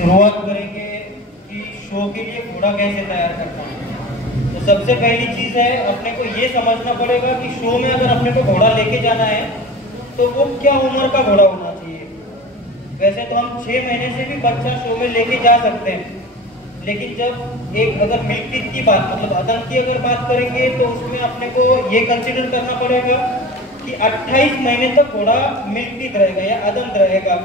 शुरुआत करेंगे कि शो के लिए घोड़ा कैसे तैयार करना है। तो सबसे पहली चीज़ है, अपने को ये समझना पड़ेगा कि शो में अगर अपने को घोड़ा लेके जाना है तो वो क्या उम्र का घोड़ा होना चाहिए। वैसे तो हम 6 महीने से भी बच्चा शो में लेके जा सकते हैं, लेकिन जब एक अगर मिल्क टीथ की बात मतलब अदन की अगर बात करेंगे तो उसमें अपने को ये कंसिडर करना पड़ेगा कि 28 महीने तक घोड़ा मिल्क टीथ रहेगा या अदन रहेगा।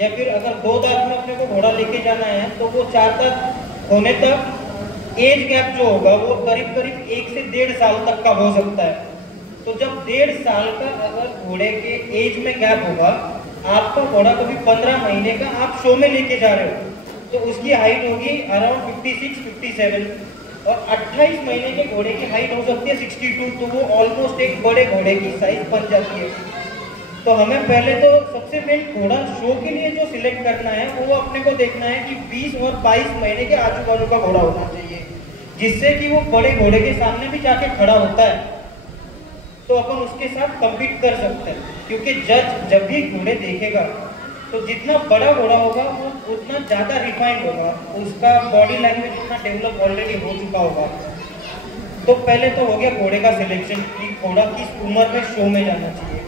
या फिर अगर 2 दांत में अपने को घोड़ा लेके जाना है तो वो 4 दांत होने तक एज गैप जो होगा वो करीब करीब 1 से 1.5 साल तक का हो सकता है। तो जब 1.5 साल का अगर घोड़े के एज में गैप होगा, आपका घोड़ा कभी 15 महीने का आप शो में लेके जा रहे हो तो उसकी हाइट होगी अराउंड 56-57 और 28 महीने के घोड़े की हाइट हो सकती है 62। तो वो ऑलमोस्ट एक बड़े घोड़े की साइज बन जाती है। तो हमें पहले तो सबसे मेन घोड़ा शो के लिए जो सिलेक्ट करना है वो अपने को देखना है कि 20 और 22 महीने के आजू बाजू का घोड़ा होना चाहिए, जिससे कि वो बड़े घोड़े के सामने भी जाके खड़ा होता है तो अपन उसके साथ कम्पीट कर सकते हैं। क्योंकि जज जब भी घोड़े देखेगा तो जितना बड़ा घोड़ा होगा वो उतना ज़्यादा रिफाइंड होगा, उसका बॉडी लैंग्वेज उतना डेवलप ऑलरेडी हो चुका होगा। तो पहले तो हो गया घोड़े का सिलेक्शन कि घोड़ा किस उम्र में शो में जाना चाहिए।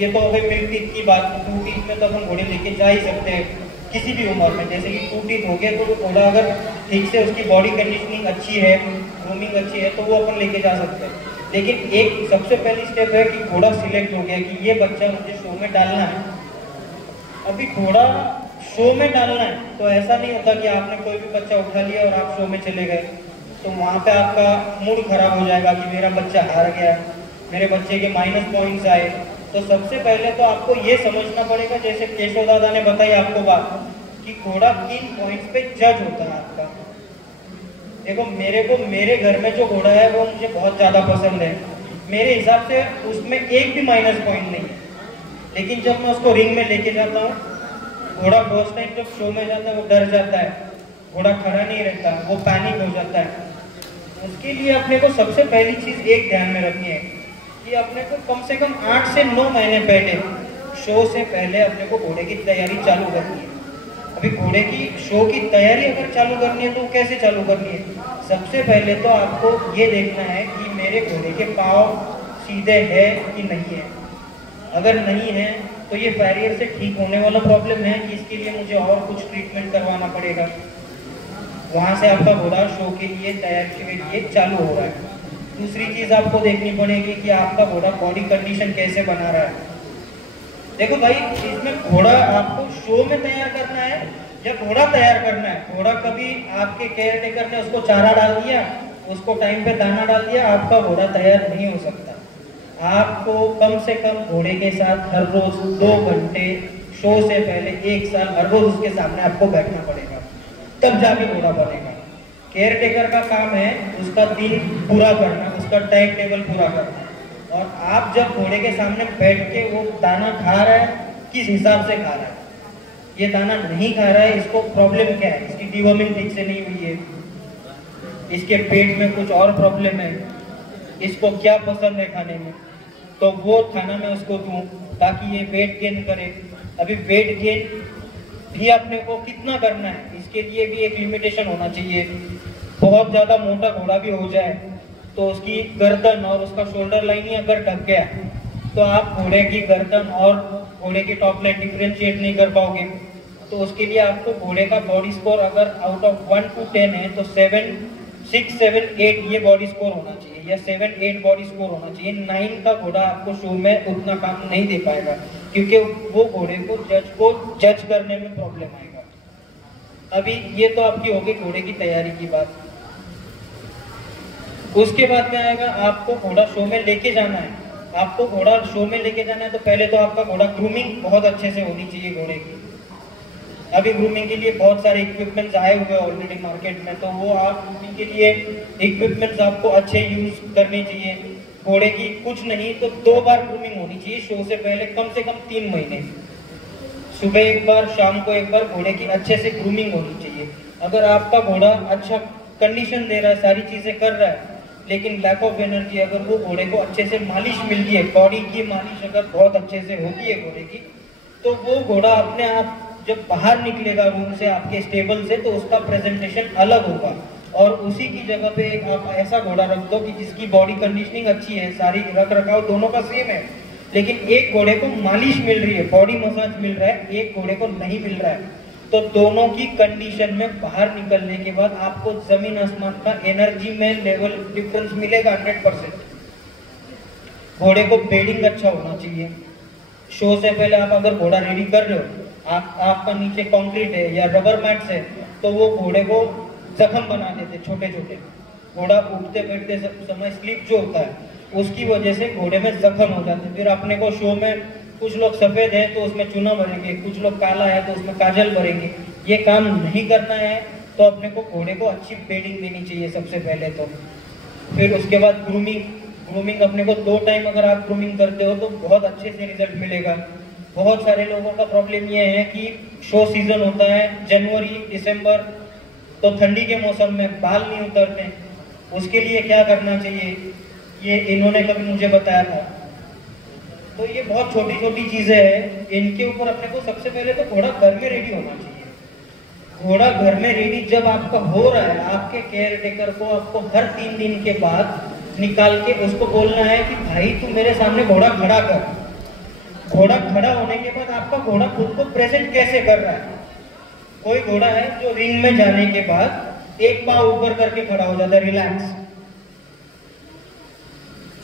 ये तो हो गई मिल्क टीथ की बात। 2 टीथ में तो अपन घोड़े लेके जा ही सकते हैं किसी भी उम्र में। जैसे कि 2 टीथ हो गया तो घोड़ा अगर ठीक से उसकी बॉडी कंडीशनिंग अच्छी है, ग्रूमिंग अच्छी है तो वो अपन लेके जा सकते हैं। लेकिन एक सबसे पहली स्टेप है कि घोड़ा सिलेक्ट हो गया कि ये बच्चा मुझे शो में डालना है। अभी घोड़ा शो में डालना है तो ऐसा नहीं होता कि आपने कोई भी बच्चा उठा लिया और आप शो में चले गए, तो वहाँ पे आपका मूड खराब हो जाएगा कि मेरा बच्चा हार गया, मेरे बच्चे के माइनस पॉइंट्स आए। तो सबसे पहले तो आपको ये समझना पड़ेगा, जैसे केशव दादा ने बताई आपको बात, कि घोड़ा किन पॉइंट्स पे जज होता है आपका। देखो मेरे को मेरे घर में जो घोड़ा है वो मुझे बहुत ज़्यादा पसंद है, मेरे हिसाब से उसमें एक भी माइनस पॉइंट नहीं है। लेकिन जब मैं उसको रिंग में लेके जाता हूँ, घोड़ा फर्स्ट टाइम जब शो में जाता है वो डर जाता है, घोड़ा खड़ा नहीं रहता, वो पैनिक हो जाता है। उसके लिए अपने को सबसे पहली चीज़ एक ध्यान में रखनी है कि अपने को कम से कम 8 से 9 महीने पहले, शो से पहले अपने को घोड़े की तैयारी चालू करनी है। अभी घोड़े की शो की तैयारी अगर चालू करनी है तो कैसे चालू करनी है? सबसे पहले तो आपको ये देखना है कि मेरे घोड़े के पाँव सीधे है कि नहीं है। अगर नहीं है तो ये बैरियर से ठीक होने वाला प्रॉब्लम है कि इसके लिए मुझे और कुछ ट्रीटमेंट करवाना पड़ेगा। वहाँ से आपका घोड़ा शो के लिए तैयारी के लिए चालू हो रहा है। दूसरी चीज़ आपको देखनी पड़ेगी कि आपका घोड़ा बॉडी कंडीशन कैसे बना रहा है। देखो भाई, इसमें घोड़ा आपको शो में तैयार करना है या घोड़ा तैयार करना है। घोड़ा कभी आपके केयर टेकर ने उसको चारा डाल दिया, उसको टाइम पे दाना डाल दिया, आपका घोड़ा तैयार नहीं हो सकता। आपको कम से कम घोड़े के साथ हर रोज 2 घंटे, शो से पहले 1 साल हर रोज उसके सामने आपको बैठना पड़ेगा, तब जाके घोड़ा बनेगा। केयर टेकर का काम है उसका दिन पूरा करना, उसका टाइम टेबल पूरा करना। और आप जब घोड़े के सामने बैठ के वो दाना खा रहा है, किस हिसाब से खा रहा है, ये दाना नहीं खा रहा है, इसको प्रॉब्लम क्या है, इसकी डिवॉर्मिंग ठीक से नहीं हुई है, इसके पेट में कुछ और प्रॉब्लम है, इसको क्या पसंद है खाने में, तो वो खाना मैं उसको दूँ ताकि ये वेट गेन करे। अभी वेट गेन भी अपने को कितना करना है, इसके लिए भी एक लिमिटेशन होना चाहिए। बहुत ज़्यादा मोटा घोड़ा भी हो जाए तो उसकी गर्दन और उसका शोल्डर लाइन ही अगर ढक गया तो आप घोड़े की गर्दन और घोड़े की टॉप लाइन डिफ्रेंशिएट नहीं कर पाओगे। तो उसके लिए आपको घोड़े का बॉडी स्कोर अगर आउट ऑफ 1 to 10 है तो 7, 6, 7, 8 ये बॉडी स्कोर होना चाहिए, या 7, 8 बॉडी स्कोर होना चाहिए। 9 का घोड़ा आपको शो में उतना काम नहीं दे पाएगा, क्योंकि वो घोड़े को जज करने में प्रॉब्लम आएगा। अभी ये तो आपकी होगी घोड़े की तैयारी की बात। उसके बाद में आएगा आपको घोड़ा शो में लेके जाना है। आपको घोड़ा शो में लेके जाना है तो पहले तो आपका घोड़ा ग्रूमिंग बहुत अच्छे से होनी चाहिए घोड़े की। अभी ग्रूमिंग के लिए बहुत सारे इक्विपमेंट्स आए हुए हैं ऑलरेडी मार्केट में, तो वो आप ग्रूमिंग के लिए इक्विपमेंट्स आपको अच्छे यूज करने चाहिए। घोड़े की कुछ नहीं तो 2 बार ग्रूमिंग होनी चाहिए शो से पहले, कम से कम 3 महीने, सुबह एक बार, शाम को एक बार घोड़े की अच्छे से ग्रूमिंग होनी चाहिए। अगर आपका घोड़ा अच्छा कंडीशन दे रहा है, सारी चीज़ें कर रहा है, लेकिन लैक ऑफ एनर्जी, अगर वो घोड़े को अच्छे से मालिश मिलती है, बॉडी की मालिश अगर बहुत अच्छे से होती है घोड़े की, तो वो घोड़ा अपने आप जब बाहर निकलेगा रूम से, आपके स्टेबल से, तो उसका प्रेजेंटेशन अलग होगा। और उसी की जगह पे एक आप ऐसा घोड़ा रख दो कि जिसकी बॉडी कंडीशनिंग अच्छी है, सारी रख रखाव दोनों का सेम है, लेकिन एक घोड़े को मालिश मिल रही है, बॉडी मसाज मिल रहा है, एक घोड़े को नहीं मिल रहा है, तो दोनों की कंडीशन में बाहर निकलने के बाद आपको जमीन आसमान का एनर्जी में लेवल डिफरेंस मिलेगा 100%। घोड़े को बेडिंग अच्छा होना चाहिए। शो से पहले आप अगर घोड़ा रेडी कर रहे हो, आपका नीचे कंक्रीट है या रबर मैट्स है, तो वो घोड़े को जख्म बना देते छोटे छोटे। घोड़ा उठते बैठते समय स्लिप जो होता है उसकी वजह से घोड़े में जख्म हो जाते हैं। फिर अपने को शो में कुछ लोग सफेद है तो उसमें चूना भरेंगे, कुछ लोग काला है तो उसमें काजल भरेंगे। ये काम नहीं करना है, तो अपने को घोड़े को अच्छी बेडिंग देनी चाहिए सबसे पहले तो। फिर उसके बाद ग्रूमिंग अपने को 2 टाइम अगर आप ग्रूमिंग करते हो तो बहुत अच्छे से रिजल्ट मिलेगा। बहुत सारे लोगों का प्रॉब्लम ये है कि शो सीजन होता है जनवरी दिसंबर, तो ठंडी के मौसम में बाल नहीं उतरते। उसके लिए क्या करना चाहिए, ये इन्होंने कभी मुझे बताया था। तो ये बहुत छोटी छोटी चीजें हैं, इनके ऊपर अपने को सबसे पहले तो घोड़ा घर में रेडी होना चाहिए। घोड़ा घर में रेडी जब आपका हो रहा है, आपके केयर टेकर को आपको हर 3 दिन के बाद निकाल के उसको बोलना है कि भाई तू मेरे सामने घोड़ा खड़ा कर। घोड़ा खड़ा होने के बाद आपका घोड़ा खुद को प्रेजेंट कैसे कर रहा है। कोई घोड़ा है जो रिंग में जाने के बाद एक पाँव ऊपर करके खड़ा हो जाता है रिलैक्स,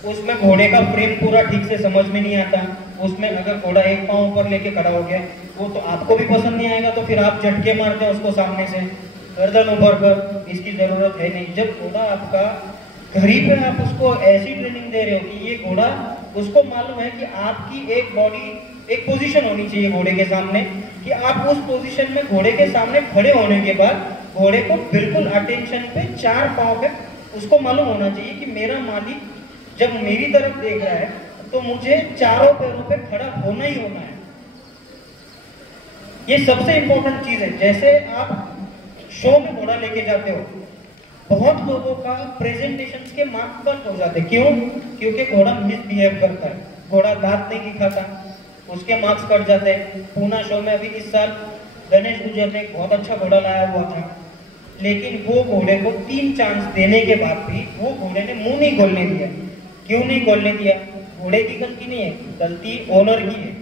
उसमें घोड़े का फ्रेम पूरा ठीक से समझ में नहीं आता। उसमें अगर घोड़ा एक पाँव ऊपर लेके खड़ा हो गया, वो तो आपको भी पसंद नहीं आएगा, तो फिर आप झटके मारते हैं उसको सामने से, गर्दन ऊपर कर, इसकी जरूरत है नहीं। जब घोड़ा आपका घर ही पे, आप उसको ऐसी ट्रेनिंग दे रहे हो कि ये घोड़ा, उसको मालूम है कि आपकी एक बॉडी, एक पोजीशन होनी चाहिए घोड़े के सामने, कि आप उस पोजीशन में घोड़े के सामने खड़े होने के बाद घोड़े को बिल्कुल अटेंशन पे 4 पाँव पे उसको मालूम होना चाहिए कि मेरा मालिक जब मेरी तरफ देख रहा है तो मुझे चारों पैरों पे खड़ा होना ही होना है। ये सबसे इंपॉर्टेंट चीज है। जैसे आप शो में घोड़ा लेके जाते हो, बहुत लोगों का प्रेजेंटेशन के मार्क्स कट हो जाते हैं। क्यों? क्योंकि घोड़ा मिसबिहेव करता है, घोड़ा दांत नहीं दिखाता, उसके मार्क्स कट जाते हैं। पूना शो में अभी इस साल गणेश गुजर ने बहुत अच्छा घोड़ा लाया हुआ था, लेकिन वो घोड़े को 3 चांस देने के बाद भी वो घोड़े ने मुंह नहीं खोलने दिया। क्यों नहीं खोलने दिया? घोड़े की गलती नहीं है, गलती ओनर की है।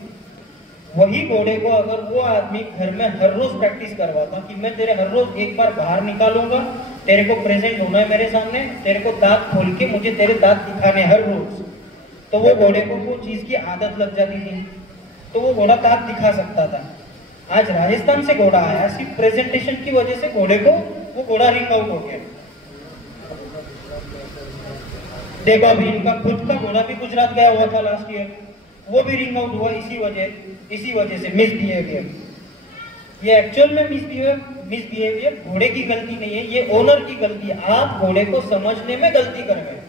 वही घोड़े को अगर वो आदमी घर में हर रोज प्रैक्टिस करवाता कि मैं तेरे हर रोज एक बार बाहर निकालूंगा, तेरे को प्रेजेंट होना है मेरे सामने, तेरे को दांत खोल के मुझे तेरे दांत दिखाने हर रोज, तो वो घोड़े को वो चीज की आदत लग जाती थी, तो वो घोड़ा दांत दिखा सकता था। आज राजस्थान से घोड़ा आया, सिर्फ प्रेजेंटेशन की वजह से घोड़े को वो घोड़ा रिंग आउट हो गया। देखो अभी इनका खुद का घोड़ा भी गुजरात गया हुआ था लास्ट ईयर, वो भी रिंग आउट हुआ इसी वजह से, मिसबिहेवियर। ये एक्चुअल में मिसबिहेवियर घोड़े की गलती नहीं है, ये ओनर की गलती है। आप घोड़े को समझने में गलती कर रहे हैं।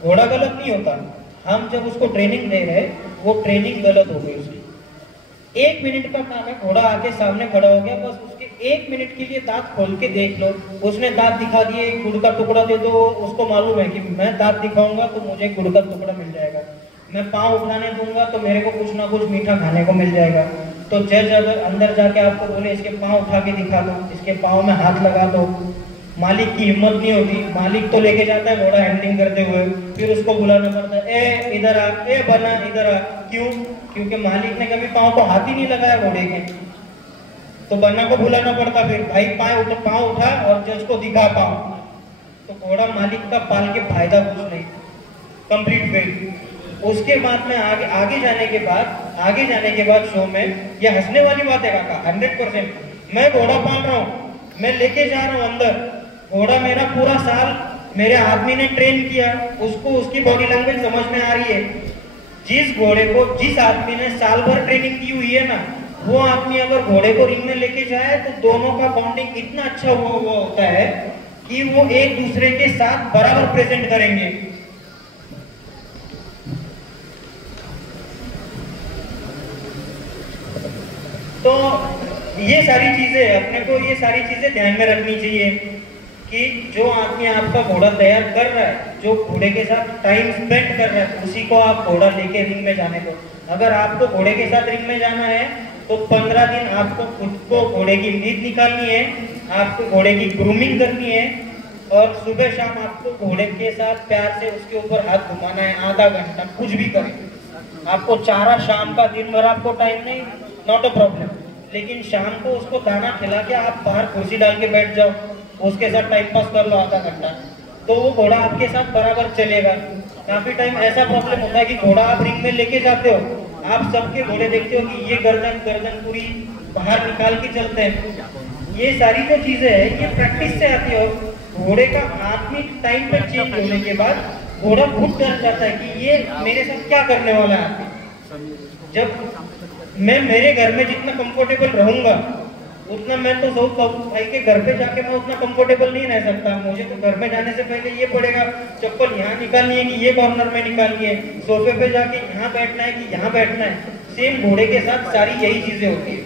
घोड़ा गलत नहीं होता, हम जब उसको ट्रेनिंग दे रहे हैं वो ट्रेनिंग गलत हो गई उसकी। 1 मिनट का काम है, घोड़ा आके सामने खड़ा हो गया, बस उसके 1 मिनट के लिए दांत खोल के देख लो। उसने दांत दिखा दिए, गुड़ का टुकड़ा दे दो, उसको मालूम है कि मैं दांत दिखाऊंगा तो मुझे गुड़ का टुकड़ा मिल जाएगा, मैं पाँव उठाने दूंगा तो मेरे को कुछ ना कुछ मीठा खाने को मिल जाएगा। तो जज अगर अंदर जाके आपको बोले इसके पाँव उठा के दिखा दो, इसके पाँव में हाथ लगा दो, मालिक की हिम्मत नहीं होती। मालिक तो लेके जाता है घोड़ा हैंडलिंग करते हुए, फिर उसको बुलाना पड़ता है, ए इधर आ, ए बना इधर आ। क्यों? क्योंकि मालिक ने कभी पाँव को हाथ ही नहीं लगाया घोड़े के, तो बन्ना को बुलाना पड़ता, फिर भाई पाँव उठा और जज को दिखा पाँव। तो घोड़ा मालिक का पाल के फायदा कुछ नहीं, कंप्लीट फेल। उसके बाद में आगे जाने के बाद शो में ये हंसने वाली बात है काका, 100%। मैं घोड़ा पाल रहा हूँ, मैं लेके जा रहा हूँ अंदर, घोड़ा मेरा पूरा साल मेरे आदमी ने ट्रेन किया, उसको उसकी बॉडी लैंग्वेज समझ में आ रही है। जिस घोड़े को जिस आदमी ने साल भर ट्रेनिंग की हुई है ना, वो आदमी अगर घोड़े को रिंग में लेके जाए तो दोनों का बॉन्डिंग इतना अच्छा हुआ होता है कि वो एक दूसरे के साथ बराबर प्रेजेंट करेंगे। तो ये सारी चीजें अपने को, ये सारी चीजें ध्यान में रखनी चाहिए कि जो आदमी आपका घोड़ा तैयार कर रहा है, जो घोड़े के साथ टाइम स्पेंड कर रहा है, उसी को आप घोड़ा लेके रिंग में जाने दो। अगर आपको घोड़े के साथ रिंग में जाना है तो 15 दिन आपको खुद को घोड़े की नींद निकालनी है, आपको घोड़े की ग्रूमिंग करनी है और सुबह शाम आपको घोड़े के साथ प्यार से उसके ऊपर हाथ घुमाना है, आधा घंटा कुछ भी करें। आपको चारा शाम का दिन भर आपको टाइम नहीं, नॉट अ प्रॉब्लम, लेकिन शाम को उसको दाना खिला के आप बाहर कुर्सी डाल के बैठ जाओ, उसके साथ टाइम पास कर लो आधा घंटा, तो वो घोड़ा आपके साथ बराबर चलेगा। काफी टाइम ऐसा प्रॉब्लम होता है कि घोड़ा आप रिंग में लेके जाते हो, आप सबके घोड़े देखते हो कि ये गर्दन गर्दन पूरी बाहर निकाल के चलते हैं। ये सारी जो चीजें है ये प्रैक्टिस से आती है। घोड़े का आत्मिक टाइम पे चेंज होने के बाद घोड़ा खुद डर जाता है कि ये मेरे साथ क्या करने वाला है। जब मैं मेरे घर में जितना कंफर्टेबल रहूंगा उतना मैं तो सऊद भाई के घर पे जाके मैं उतना कंफर्टेबल नहीं रह सकता। मुझे तो घर में जाने से पहले ये पड़ेगा, चप्पल यहाँ निकालनी है कि ये कॉर्नर में निकालनी है, सोफे पे जाके यहाँ बैठना है कि यहाँ बैठना है। सेम घोड़े के साथ सारी यही चीजें होती है।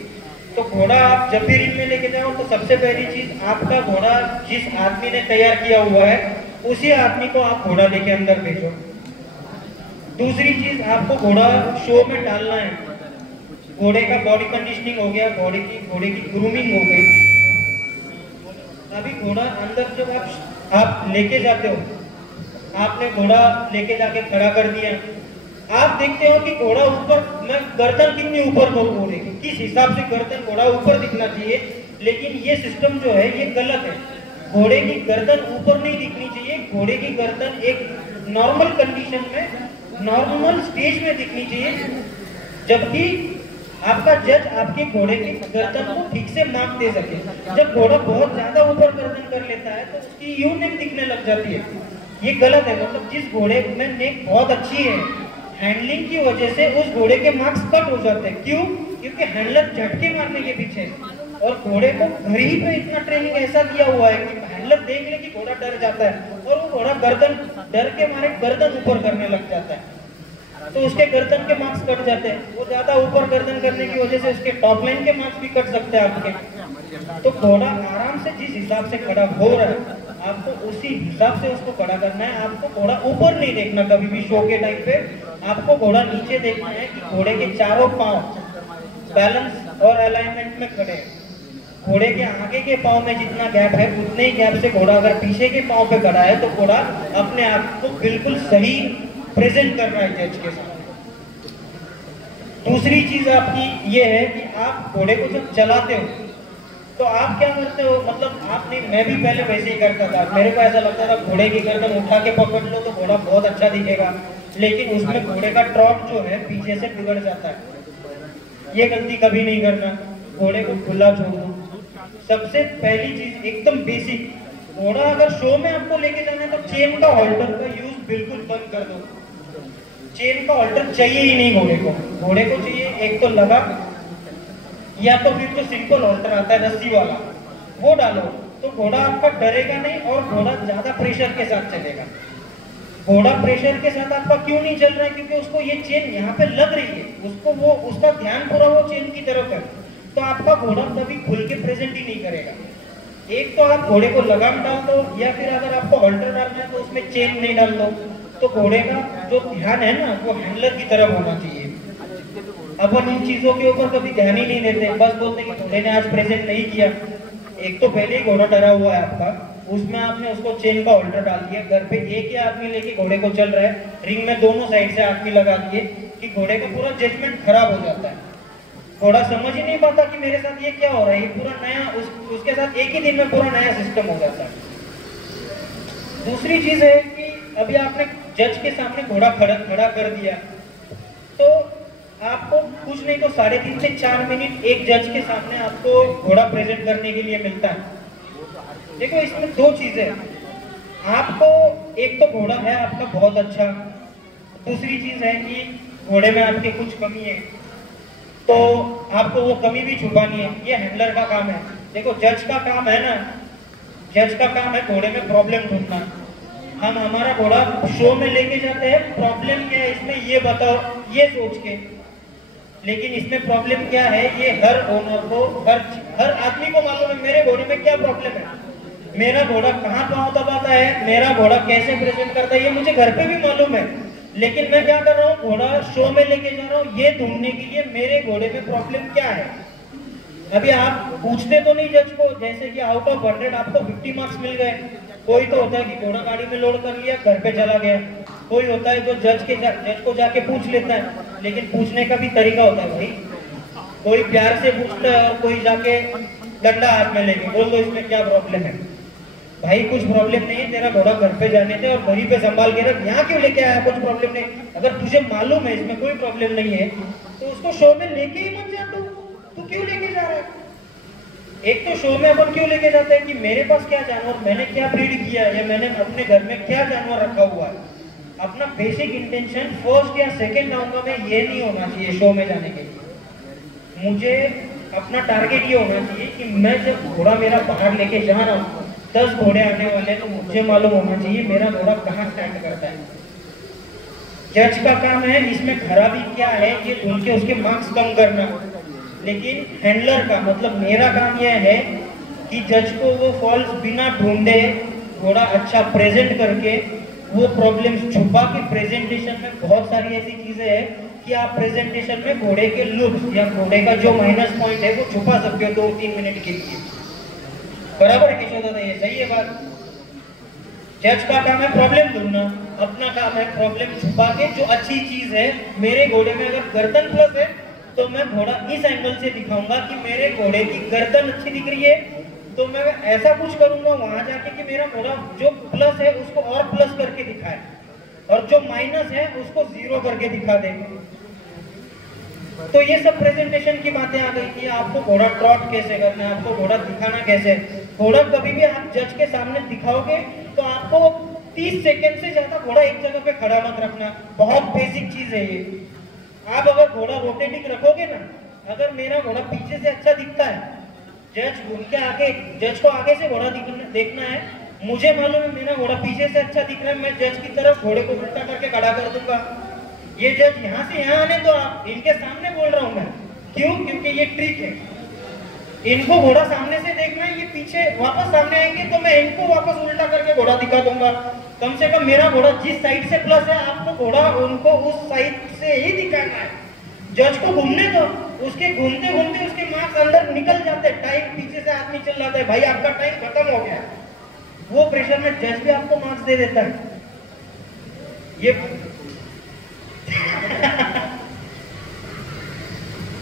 तो घोड़ा आप जब भी रिंग में लेके जाओ तो सबसे पहली चीज आपका घोड़ा जिस आदमी ने तैयार किया हुआ है उसी आदमी को आप घोड़ा लेके अंदर भेजो। दूसरी चीज आपको घोड़ा शो में डालना है। घोड़े का बॉडी कंडीशनिंग हो गया, घोड़े की ग्रूमिंग हो गई। अभी घोड़ा अंदर जब आप लेके जाते हो, आपने घोड़ा लेके जाके खड़ा कर दिया, आप देखते हो कि घोड़ा ऊपर, मैं गर्दन कितनी ऊपर को घोड़े की, किस हिसाब से गर्दन घोड़ा ऊपर दिखना चाहिए, लेकिन ये सिस्टम जो है ये गलत है। घोड़े की गर्दन ऊपर नहीं दिखनी चाहिए, घोड़े की गर्दन एक नॉर्मल कंडीशन में, नॉर्मल स्टेज में दिखनी चाहिए, जबकि आपका जज आपके घोड़े की गर्दन को ठीक से माप दे सके। जब घोड़ा बहुत ज्यादा ऊपर गर्दन कर लेता है तो उसकी यू नेक दिखने लग जाती है, ये गलत है। मतलब जिस घोड़े में नेक बहुत अच्छी है, हैंडलिंग की वजह से उस घोड़े के मार्क्स कट हो जाते हैं। क्यों? क्योंकि हैंडलर झटके मारने के पीछे, और घोड़े को घर ही पे इतना ट्रेनिंग ऐसा दिया हुआ है कि हैंडलर देख ले कि घोड़ा डर जाता है और वो घोड़ा गर्दन डर के मारे गर्दन ऊपर करने लग जाता है, तो उसके गर्दन के मार्क्स कट जाते हैं। वो ज्यादा ऊपर गर्दन करने की वजह से उसके टॉप लाइन के मार्क्स भी कट सकते हैं आपके। तो घोड़ा आराम से जिस हिसाब से खड़ा हो रहा है आपको उसी हिसाब से उसको खड़ा करना है। आपको घोड़ा ऊपर नहीं देखना कभी भी शो के टाइम पे, आपको घोड़ा नीचे देखना है कि घोड़े के चारों पांव बैलेंस और अलाइनमेंट में खड़े हैं। घोड़े के आगे के पांव में जितना गैप है उतने ही गैप से घोड़ा अगर पीछे के पांव पे खड़ा है तो घोड़ा अपने आप को बिल्कुल सही प्रेजेंट कर रहा है जज के साथ। दूसरी चीज आपकी ये है कि आप घोड़े को जब चलाते हो तो आप क्या करते हो, मतलब आप नहीं, मैं भी पहले वैसे ही करता था। मेरे को ऐसा लगता था घोड़े की गर्दन उठा के पकड़ लो तो घोड़ा बहुत अच्छा दिखेगा, लेकिन उसमें घोड़े का ट्रॉट जो है पीछे से बिगड़ जाता है। ये गलती कभी नहीं करना, घोड़े को खुला छोड़ दो। सबसे पहली चीज एकदम बेसिक, घोड़ा अगर शो में आपको लेके जाना है तो चेन का हॉल्टर का यूज बिल्कुल बंद कर दो। चेन का हॉल्टर चाहिए ही नहीं घोड़े को। घोड़े को चाहिए एक तो लगा, या तो फिर जो सिंपल हॉल्टर आता है रस्सी वाला वो डालो, तो घोड़ा आपका डरेगा नहीं और घोड़ा ज्यादा प्रेशर के साथ चलेगा। घोड़ा प्रेशर के साथ आपका क्यों नहीं चल रहा है? क्योंकि उसको ये चेन यहाँ पे लग रही है, उसको वो उसका ध्यान पूरा वो चेन की तरफ है, तो आपका घोड़ा कभी खुल के प्रेजेंट ही नहीं करेगा। एक तो आप घोड़े को लगाम डाल दो, या फिर अगर आपको हॉल्टर डालना है तो उसमें चेन नहीं डाल दो, तो घोड़े का जो ध्यान है ना वो हैंडलर की तरफ होना चाहिए। अपन इन चीजों के ऊपर कभी ध्यान ही नहीं देते, बस बोलते कि घोड़े ने आज प्रेजेंट नहीं किया। एक तो पहले ही घोड़ा डरा हुआ है आपका, उसमें आपने उसको चेन का हॉल्टर डाल दिया, घर पे एक ही आदमी लेके घोड़े को चल रहा है, रिंग में दोनों साइड से आदमी लगा दिए कि घोड़े का पूरा जजमेंट खराब हो जाता है। घोड़ा समझ ही नहीं पाता कि मेरे साथ ये क्या हो रहा है, ये पूरा नया उसके साथ एक ही दिन में पूरा नया सिस्टम हो जाता है। दूसरी चीज है कि अभी आपने जज के सामने घोड़ा खड़ा कर दिया, तो आपको कुछ नहीं तो 3.5 से 4 मिनट एक जज के सामने आपको घोड़ा प्रेजेंट करने के लिए मिलता है। देखो इसमें दो चीजें, आपको एक तो घोड़ा है आपका बहुत अच्छा, दूसरी चीज है कि घोड़े में आपकी कुछ कमी है, तो आपको वो कमी भी छुपानी है। ये हैंडलर का काम है। देखो जज का काम है ना, जज का काम है घोड़े में प्रॉब्लम ढूंढना। हम हमारा घोड़ा शो में लेके जाते हैं, प्रॉब्लम क्या है इसमें ये बताओ, ये सोच के, लेकिन इसमें प्रॉब्लम क्या है ये हर ओनर को, हर आदमी को मालूम है मेरे घोड़े में क्या प्रॉब्लम है, मेरा घोड़ा कहाँ पाँव दबाता है, मेरा घोड़ा कैसे प्रेजेंट करता है, ये मुझे घर पे भी मालूम है। लेकिन मैं क्या कर रहा हूँ, घोड़ा शो में लेके जा रहा हूँ ये ढूंढने के लिए मेरे घोड़े में प्रॉब्लम क्या है। अभी आप पूछते तो नहीं जज को, जैसे कि आउट ऑफ 100 आपको 50 मार्क्स मिल गए। कोई तो होता है कि घोड़ा गाड़ी में लोड कर लिया, घर पे चला गया। कोई होता है जो जज को जाके पूछ लेता है, लेकिन पूछने का भी तरीका होता है भाई। कोई प्यार से पूछता है और कोई जाके डंडा हाथ में लेके बोल दो इसमें क्या प्रॉब्लम है। भाई कुछ प्रॉब्लम नहीं है, तेरा घोड़ा घर पे जाने थे और वहीं पे संभाल के रख, यहाँ क्यों लेके आया, कुछ प्रॉब्लम नहीं। अगर तुझे मालूम है इसमें कोई प्रॉब्लम नहीं है तो उसको शो में लेके ही मत जा। तू क्यों लेके जा रहा है? एक तो शो में अपन क्यों लेके जाते हैं कि मेरे पास क्या जानवर, मैंने क्या ब्रीड किया है, या मैंने अपने घर में क्या जानवर रखा हुआ है। अपना बेसिक इंटेंशन फर्स्ट या सेकंड आऊंगा मैं, ये नहीं होना चाहिए शो में जाने के लिए। मुझे अपना टारगेट ये होना चाहिए कि मैं जब घोड़ा मेरा बाहर लेके जा रहा हूँ, 10 घोड़े आने वाले हैं, तो मुझे मालूम होना चाहिए मेरा घोड़ा कहाँ स्टैंड करता है। जज का काम है इसमें खराबी क्या है ये ढूंढ के उसके मार्क्स कम करना, लेकिन हैंडलर का मतलब मेरा काम यह है कि जज को वो फॉल्स बिना ढूंढे घोड़ा अच्छा प्रेजेंट करके वो प्रॉब्लम्स छुपा के प्रेजेंटेशन में बहुत सारी ऐसी चीजें हैं कि आप प्रेजेंटेशन में घोड़े के लुक्स या घोड़े का जो माइनस पॉइंट है वो छुपा सकते हो 2-3 मिनट के लिए। बराबर है किशोर दादा, ये सही है बात। जज का काम है प्रॉब्लम ढूंढना, अपना काम है प्रॉब्लम छुपा के जो अच्छी चीज है। मेरे घोड़े में अगर गर्दन प्लस है तो मैं घोड़ा इस एंगल से दिखाऊंगा कि मेरे घोड़े की गर्दन अच्छी दिख रही है, तो मैं ऐसा कुछ करूंगा वहां जाके कि मेरा घोड़ा जो प्लस है उसको और प्लस करके दिखाए और जो माइनस है उसको 0 करके दिखा दे। तो ये सब प्रेजेंटेशन की बातें आ गई कि आपको घोड़ा ट्रॉट कैसे करना है, आपको घोड़ा दिखाना कैसे। घोड़ा कभी भी आप जज के सामने दिखाओगे तो आपको 30 सेकंड से ज्यादा घोड़ा एक जगह पे खड़ा मत रखना, बहुत बेसिक चीज है ये। आप अगर घोड़ा रोटेटिंग रखोगे ना, अगर मेरा घोड़ा पीछे से अच्छा दिखता है, जज घूम के आगे, जज को आगे से घोड़ा देखना है, मुझे मालूम है मेरा घोड़ा पीछे से अच्छा दिख रहा है, मैं जज की तरफ घोड़े को उल्टा करके खड़ा कर दूंगा। ये जज यहाँ से यहाँ आने तो आप इनके सामने बोल रहा हूँ मैं, क्यों? क्योंकि ये ट्रिक है। इनको घोड़ा सामने से देखना है, ये पीछे वापस सामने आएंगे तो मैं इनको वापस उल्टा करके घोड़ा दिखा दूंगा। कम से कम मेरा घोड़ा जिस साइड से प्लस है आपको घोड़ा उनको उस साइड से ही दिखाना है। जज को घूमने दो, उसके घूमते घूमते उसके मार्क्स अंदर निकल जाते हैं, टाइम पीछे से आदमी चल जाता है, भाई आपका टाइम खत्म हो गया। वो प्रेशर में जज भी आपको मार्क्स दे देता है। ये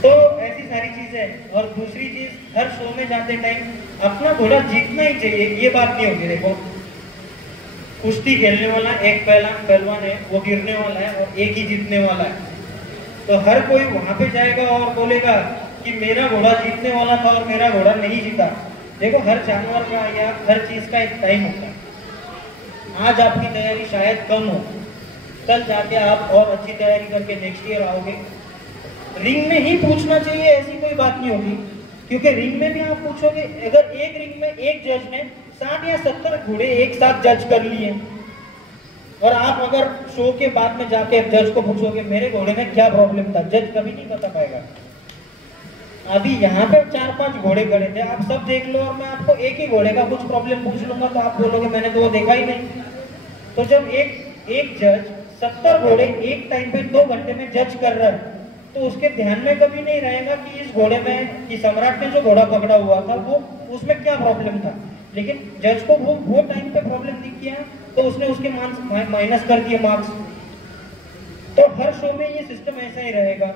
तो ऐसी सारी चीजें। और दूसरी चीज, हर शो में जाते टाइम अपना घोड़ा जीतना ही चाहिए, ये बात नहीं होगी। देखो कुश्ती खेलने वाला एक पहलवान है, वो गिरने वाला है और एक ही जीतने वाला है। तो हर कोई वहां पे जाएगा और बोलेगा कि मेरा घोड़ा जीतने वाला था और मेरा घोड़ा नहीं जीता। देखो हर जानवर का या हर चीज का एक टाइम होता है। आज आपकी तैयारी शायद कम हो, कल जाके आप और अच्छी तैयारी करके नेक्स्ट ईयर आओगे। रिंग में ही पूछना चाहिए, ऐसी कोई बात नहीं होगी, क्योंकि रिंग में भी आप पूछोगे। अगर एक रिंग में एक जज ने 60 या 70 घोड़े एक साथ जज कर लिए और आप अगर शो के बाद में जाके जज को पूछोगे मेरे घोड़े में क्या प्रॉब्लम था, जज कभी नहीं बता पाएगा। अभी यहाँ पे 4-5 घोड़े खड़े थे, आप सब देख लो और मैं आपको एक ही घोड़े का कुछ प्रॉब्लम पूछ लूंगा तो आप बोलोगे मैंने तो वो देखा ही नहीं। तो जब एक जज 70 घोड़े एक टाइम पे 2 घंटे में जज कर रहा है तो उसके ध्यान में कभी नहीं रहेगा कि इस घोड़े में, कि सम्राट ने जो घोड़ा पकड़ा हुआ था वो उसमें क्या प्रॉब्लम था। लेकिन जज को वो टाइम पे प्रॉब्लम दिख गया तो उसने उसके मार्क्स माइनस कर दिए मार्क्स। तो हर शो में ये सिस्टम ऐसा ही रहेगा।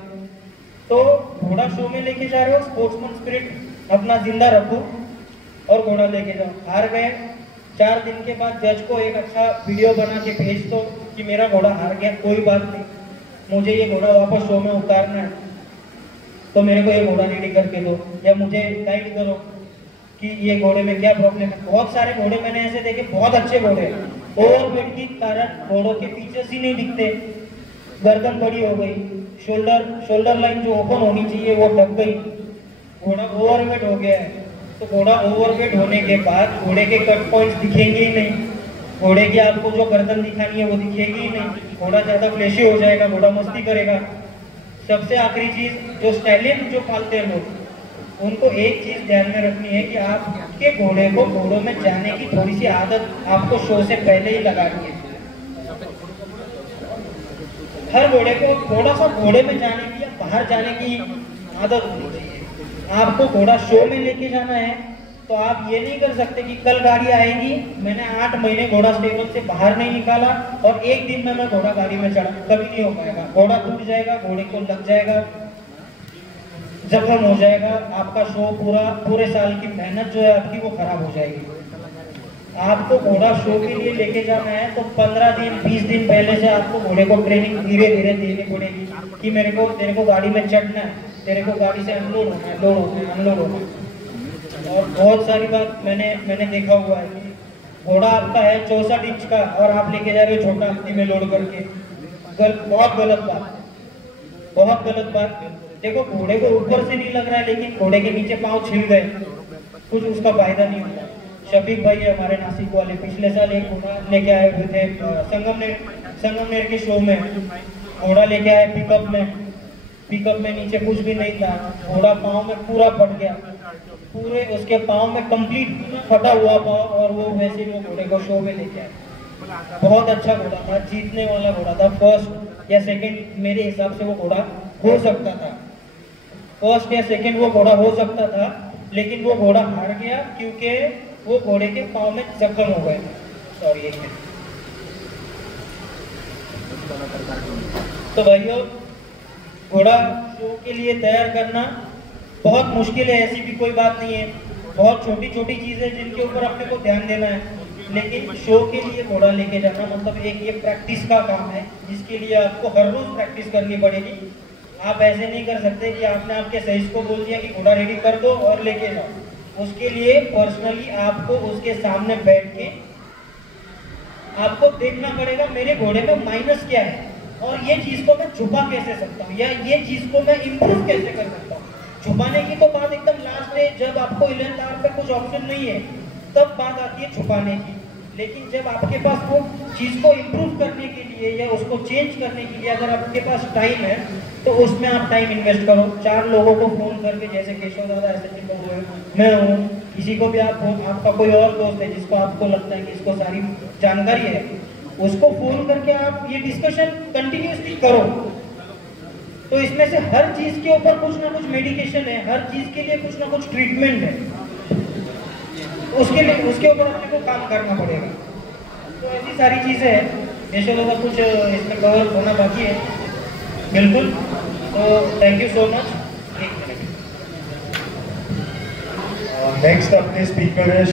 तो घोड़ा शो में लेके जा रहे हो, स्पोर्ट्समैन स्पिरिट अपना जिंदा रखो और घोड़ा लेके जाओ। हार गए 4 दिन के बाद जज को एक अच्छा वीडियो बना के भेज दो कि मेरा घोड़ा हार गया, कोई बात नहीं, मुझे ये घोड़ा वापस शो में उतारना है तो मेरे को ये घोड़ा रेडी करके दो, या मुझे गाइड करो कि ये घोड़े में क्या प्रॉब्लम है। बहुत सारे घोड़े मैंने ऐसे देखे, बहुत अच्छे घोड़े, ओवरवेट के कारण घोड़ों के फीचर्स ही नहीं दिखते, गर्दन बड़ी हो गई, शोल्डर लाइन जो ओपन होनी चाहिए वो ढक गई, घोड़ा ओवरवेट हो गया है। तो घोड़ा ओवरवेट होने के बाद घोड़े के कट पॉइंट्स दिखेंगे ही नहीं, घोड़े की आपको जो गर्दन दिखानी है वो दिखेगी ही नहीं, घोड़ा ज्यादा फ्लैशी हो जाएगा, घोड़ा मस्ती करेगा। सबसे आखिरी चीज, जो स्टैलियन जो पालते हैं लोग, उनको एक चीज ध्यान में रखनी है कि आपके घोड़े को घोड़ों में जाने की थोड़ी सी आदत आपको शो से पहले ही लगानी है। हर घोड़े को थोड़ा सा घोड़े में जाने की या बाहर जाने की आदत होनी चाहिए। आपको घोड़ा शो में लेके जाना है तो आप ये नहीं कर सकते कि कल गाड़ी आएगी, मैंने 8 महीने घोड़ा स्टेबल से बाहर नहीं निकाला और एक दिन में मैं घोड़ा गाड़ी में चढ़ा, कभी नहीं हो पाएगा। घोड़ा टूट जाएगा, घोड़े को लग जाएगा, जख्म हो जाएगा, आपका शो पूरे साल की मेहनत जो है आपकी वो खराब हो जाएगी। आपको घोड़ा शो के लिए लेके जाना है तो 15 दिन 20 दिन पहले से आपको घोड़े को ट्रेनिंग धीरे धीरे देनी पड़ेगी कि तेरे को गाड़ी में चढ़ना है, तेरे को गाड़ी से अनलोड होना है, लोड होना है, अनलोड होना है। और बहुत सारी बात मैंने देखा हुआ है कि घोड़ा आपका है 64 इंच का और आप लेके जा रहे हो छोटा हत्ती में लोड करके। बहुत गलत बात, बहुत गलत बात। देखो घोड़े को ऊपर से नहीं लग रहा है लेकिन घोड़े के नीचे पाँव छिल गए, कुछ उसका फायदा नहीं होता। शफीक भाई है हमारे नासिक वाले, पिछले साल एक घोड़ा लेके आए हुए थे संगमनेर के शो में। घोड़ा लेके आए पिकअप में नीचे कुछ भी नहीं था, घोड़ा पाँव में पूरा फट गया, पूरे उसके पाँव में कंप्लीट फटा हुआ पाँव, और वो वैसे वो घोड़े को शो में लेके आए। बहुत अच्छा घोड़ा था, जीतने वाला घोड़ा था, फर्स्ट या सेकंड मेरे हिसाब से वो घोड़ा हो सकता था, फर्स्ट या सेकंड वो घोड़ा हो सकता था, लेकिन वो घोड़ा हार गया क्योंकि वो घोड़े के पाँव में जख्म हो गए। सॉरी एक मिनट। तो भाइयों, घोड़ा शो के लिए तैयार करना बहुत मुश्किल है, ऐसी भी कोई बात नहीं है। बहुत छोटी छोटी चीजें जिनके ऊपर अपने को ध्यान देना है, लेकिन शो के लिए घोड़ा लेके जाना मतलब एक ये प्रैक्टिस का काम है जिसके लिए आपको हर रोज प्रैक्टिस करनी पड़ेगी। आप ऐसे नहीं कर सकते कि आपने आपके सही को बोल दिया कि घोड़ा रेडी कर दो और लेके जाओ। उसके लिए पर्सनली आपको उसके सामने बैठ के आपको देखना पड़ेगा मेरे घोड़े में माइनस क्या है और ये चीज को मैं छुपा कैसे सकता हूँ या ये चीज को मैं इम्प्रूव कैसे कर सकता हूँ। छुपाने की तो बात एकदम लास्ट है, जब आपको 11th आवर पे कुछ ऑप्शन नहीं है तब बात आती है छुपाने की। लेकिन जब आपके पास वो चीज को इम्प्रूव करने के लिए या उसको चेंज करने के लिए अगर आपके पास टाइम है तो उसमें आप टाइम इन्वेस्ट करो। 4 लोगों को फोन करके, जैसे केशव दादा ऐसे लोग हुए, मैं हूँ, किसी को भी आपका कोई और दोस्त है जिसको आपको लगता है कि इसको सारी जानकारी है, उसको फोन करके आप ये डिस्कशन कंटिन्यूसली करो। तो इसमें से हर चीज के ऊपर कुछ ना कुछ मेडिकेशन है, हर चीज के लिए कुछ ना कुछ ट्रीटमेंट है, उसके ऊपर अपने को काम करना पड़ेगा। तो ऐसी सारी चीजें हैं, जैसे लोगों कुछ इसमें कवर होना बाकी है बिल्कुल। तो thank you so much. Next अपने स्पीकर है